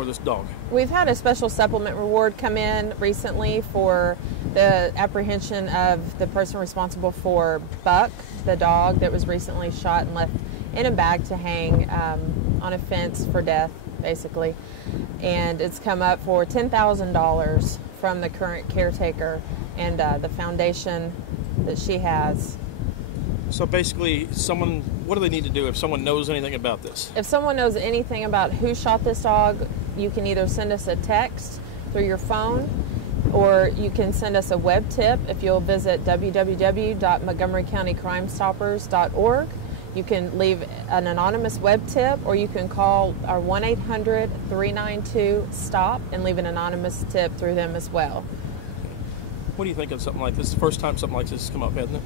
for this dog? We've had a special supplement reward come in recently for the apprehension of the person responsible for Buck, the dog that was recently shot and left in a bag to hang on a fence for death, basically. And it's come up for $10,000 from the current caretaker and the foundation that she has. So basically, what do they need to do if someone knows anything about this? If someone knows anything about who shot this dog, you can either send us a text through your phone, or you can send us a web tip if you'll visit www.montgomerycountycrimestoppers.org. You can leave an anonymous web tip, or you can call our 1-800-392-STOP and leave an anonymous tip through them as well. What do you think of something like this? It's the first time something like this has come up, hasn't it?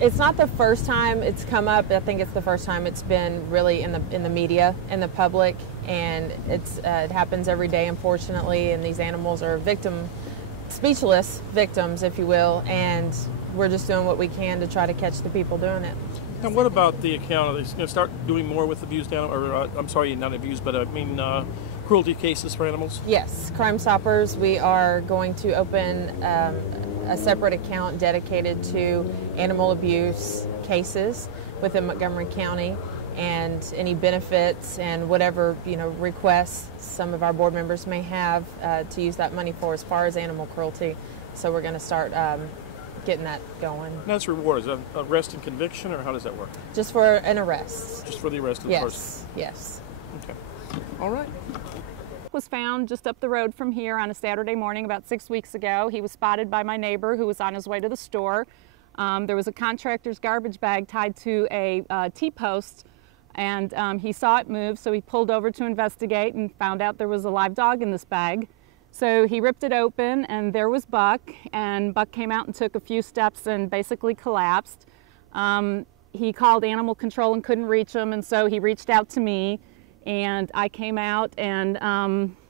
It's not the first time it's come up. I think it's the first time it's been really in the media, in the public, and it happens every day, unfortunately. And these animals are speechless victims, if you will, and we're just doing what we can to try to catch the people doing it. And what about the account? Are they going to start doing more with abused animals, or I'm sorry, not abused, but I mean cruelty cases for animals? Yes, Crime Stoppers. We are going to open a separate account dedicated to animal abuse cases within Montgomery County, and any benefits and whatever requests some of our board members may have to use that money for as far as animal cruelty. So we're going to start getting that going. And that's reward. Is that arrest and conviction, or how does that work? Just for an arrest. Just for the arrest of the person? Yes. Okay. All right. Was found just up the road from here on a Saturday morning about 6 weeks ago. He was spotted by my neighbor who was on his way to the store. There was a contractor's garbage bag tied to a T-post, and he saw it move, so he pulled over to investigate and found out there was a live dog in this bag. So he ripped it open, and there was Buck, and Buck came out and took a few steps and basically collapsed. He called animal control and couldn't reach him, and so he reached out to me. And I came out, and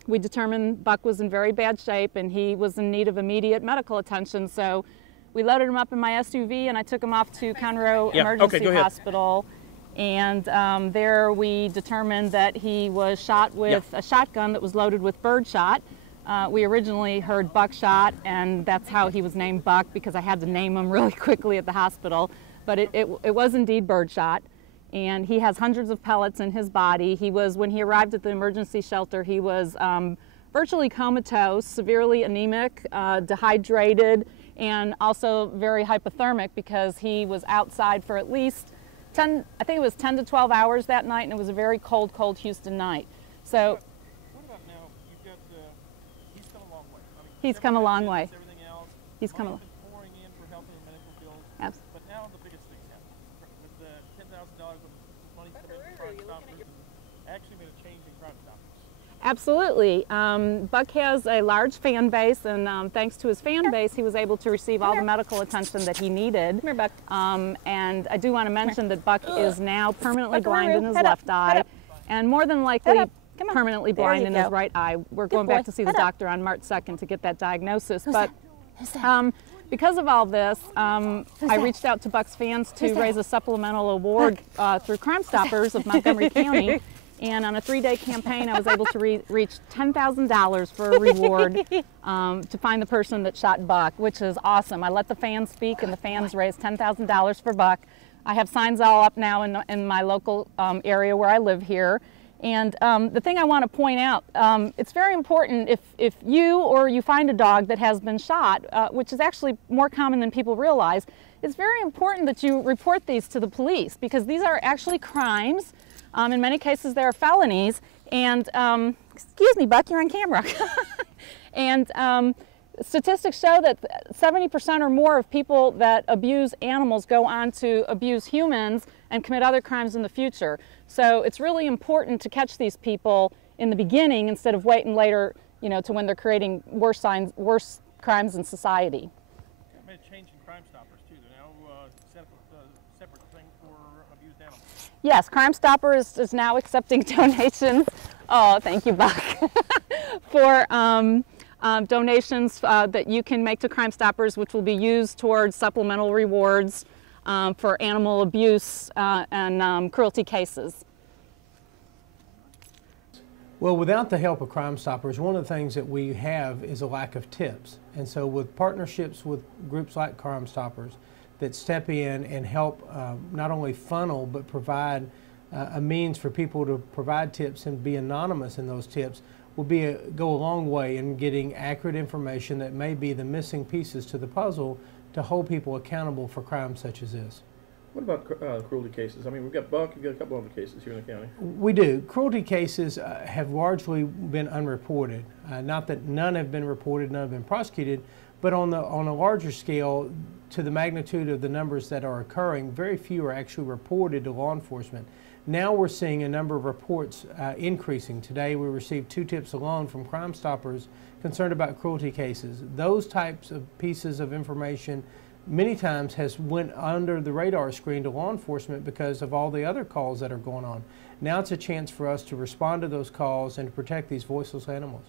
we determined Buck was in very bad shape and he was in need of immediate medical attention. So we loaded him up in my SUV and I took him off to Conroe Emergency Hospital. And there we determined that he was shot with a shotgun that was loaded with birdshot. We originally heard buckshot, and that's how he was named Buck, because I had to name him really quickly at the hospital. But it was indeed birdshot. And he has hundreds of pellets in his body. When he arrived at the emergency shelter, he was virtually comatose, severely anemic, dehydrated, and also very hypothermic, because he was outside for at least 10 to 12 hours that night, and it was a very cold Houston night. So, what about now? You've got he's come a long way. I mean, he's come a long way. Everything else. He's come a long way. Pouring in for help in the medical bills. Absolutely. But now the biggest thing happened. With the $10,000 of money spent in Crime Stoppers, actually made a change in Crime Stoppers. Absolutely. Buck has a large fan base, and thanks to his fan base, he was able to receive all the medical attention that he needed. Come here, Buck. And I do want to mention that Buck is now permanently blind in his left eye, and more than likely permanently blind in his right eye. We're going back to see the doctor on March 2nd to get that diagnosis. But because of all this, I reached out to Buck's fans to raise a supplemental award through Crime Stoppers of Montgomery County. And on a 3-day campaign, I was able to reach $10,000 for a reward to find the person that shot Buck, which is awesome. I let the fans speak, and the fans raised $10,000 for Buck. I have signs all up now in my local area where I live here. And the thing I want to point out, it's very important if you find a dog that has been shot, which is actually more common than people realize, it's very important that you report these to the police, because these are actually crimes. In many cases, they're felonies. And, excuse me, Buck, you're on camera. And statistics show that 70% or more of people that abuse animals go on to abuse humans and commit other crimes in the future. So it's really important to catch these people in the beginning instead of waiting later, to when they're creating worse crimes in society. It made a change in Crime Stoppers too. They're now set up a separate thing for abused animals. Yes, Crime Stoppers is now accepting donations. Oh, thank you, Buck. For donations that you can make to Crime Stoppers, which will be used towards supplemental rewards for animal abuse and cruelty cases. Well, without the help of Crime Stoppers, one of the things that we have is a lack of tips. And so with partnerships with groups like Crime Stoppers that step in and help not only funnel but provide a means for people to provide tips and be anonymous in those tips, will go a long way in getting accurate information that may be the missing pieces to the puzzle to hold people accountable for crimes such as this. What about cruelty cases? I mean, we've got buck, you've got a couple other cases here in the county. We do. Cruelty cases have largely been unreported. Not that none have been reported, none have been prosecuted, but on a larger scale, to the magnitude of the numbers that are occurring, very few are actually reported to law enforcement. Now we're seeing a number of reports increasing. Today we received 2 tips alone from Crime Stoppers concerned about cruelty cases. Those types of pieces of information many times has went under the radar screen to law enforcement because of all the other calls that are going on. Now it's a chance for us to respond to those calls and to protect these voiceless animals.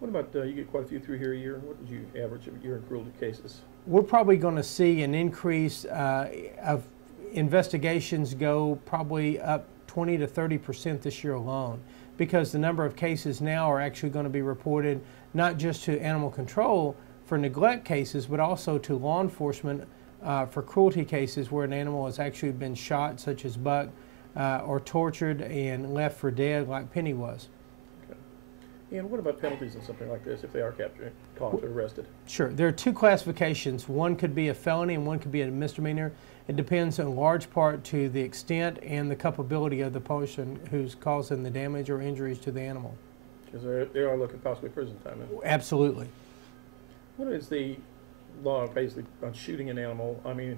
What about, you get quite a few through here a year. What did you average a year in cruelty cases? We're probably going to see an increase of investigations go probably up 20 to 30% this year alone, because the number of cases now are actually going to be reported not just to animal control for neglect cases, but also to law enforcement for cruelty cases where an animal has actually been shot, such as buck, or tortured and left for dead like Penny was. Okay. And what about penalties and something like this if they are captured, caught, or arrested? Sure. There are 2 classifications. One could be a felony and one could be a misdemeanor. It depends in large part to the extent and the culpability of the person who's causing the damage or injuries to the animal. Because they are looking possibly prison time. Absolutely. What is the law basically on shooting an animal? I mean,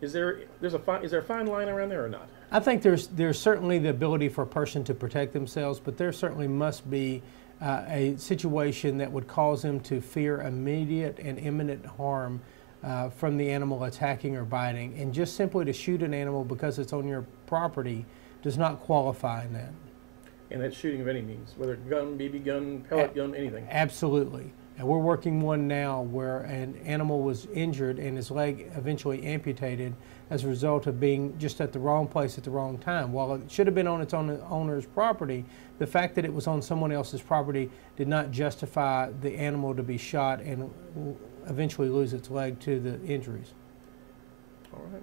is there a fine line around there or not? I think there's certainly the ability for a person to protect themselves, but there certainly must be a situation that would cause them to fear immediate and imminent harm from the animal attacking or biting. And just simply to shoot an animal because it's on your property does not qualify in that. And that's shooting of any means, whether gun, BB gun, pellet gun, anything. Absolutely. And we're working one now where an animal was injured and his leg eventually amputated as a result of being just at the wrong place at the wrong time. While it should have been on its own owner's property, the fact that it was on someone else's property did not justify the animal to be shot and eventually lose its leg to the injuries. All right.